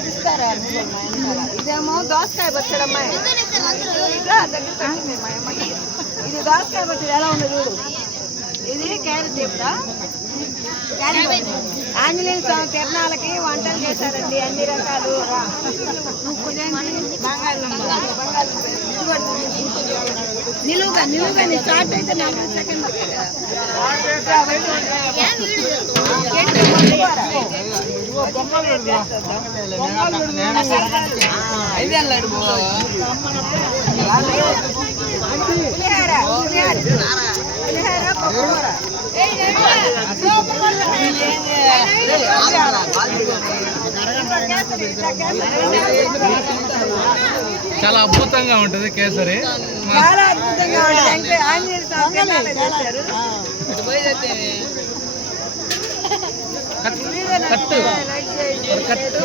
చూపిస్తారా ఇదేమో దోసకాయ పచ్చడి అమ్మాయి దగ్గర ఇది దోసకాయ పచ్చడి ఎలా ఉంది చూడు. ఇది క్యారెట్ ఇప్పుడు ఆంజనేయ స్వామి తిరణాలకి వంటలు చేశారండి అన్ని రకాలు. నిలువుగా నిలువుగా స్టార్ట్ అయితే 40 సెకండ్ చాలా అద్భుతంగా ఉంటుంది కేసరి, చాలా అద్భుతంగా ఉంటుంది. ఆంజనేయ స్వామి చేశారు. కట్టు